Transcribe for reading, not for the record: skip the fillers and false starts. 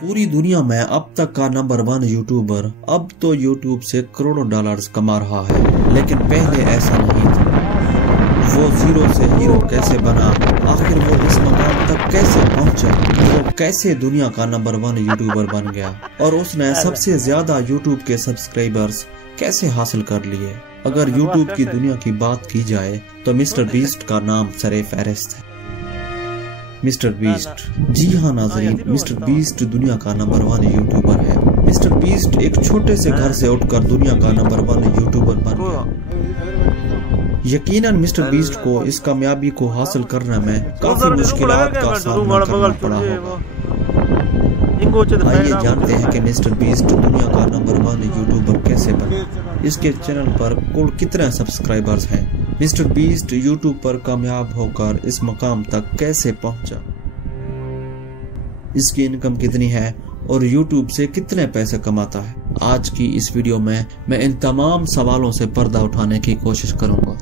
पूरी दुनिया में अब तक का नंबर 1 यूट्यूबर अब तो यूट्यूब से करोड़ों डॉलर्स कमा रहा है, लेकिन पहले ऐसा नहीं था। वो जीरो से हीरो कैसे बना, आखिर वो इस मकाम तक कैसे पहुंचा, वो कैसे दुनिया का नंबर 1 यूट्यूबर बन गया और उसने सबसे ज्यादा यूट्यूब के सब्सक्राइबर्स कैसे हासिल कर लिए। अगर यूट्यूब की दुनिया की बात की जाए तो मिस्टर बीस्ट का नाम सरे फहरिस्त है। मिस्टर बीस्ट, जी हाँ नाज़रीन, मिस्टर बीस्ट दुनिया का नंबर 1 यूट्यूबर है। मिस्टर बीस्ट एक छोटे से घर से उठकर दुनिया का नंबर 1 यूट्यूबर बन गया। यकीनन मिस्टर बीस्ट को इस कामयाबी को हासिल करने में काफी मुश्किलात का सामना करना पड़ा होगा। आइए जानते हैं कि मिस्टर बीस्ट दुनिया का नंबर 1 यूट्यूबर कैसे बना, इसके चैनल पर कुल कितने सब्सक्राइबर्स हैं, मिस्टर बीस्ट यूट्यूब पर कामयाब होकर इस मकाम तक कैसे पहुंचा, इसकी इनकम कितनी है और यूट्यूब से कितने पैसे कमाता है। आज की इस वीडियो में मैं इन तमाम सवालों से पर्दा उठाने की कोशिश करूंगा।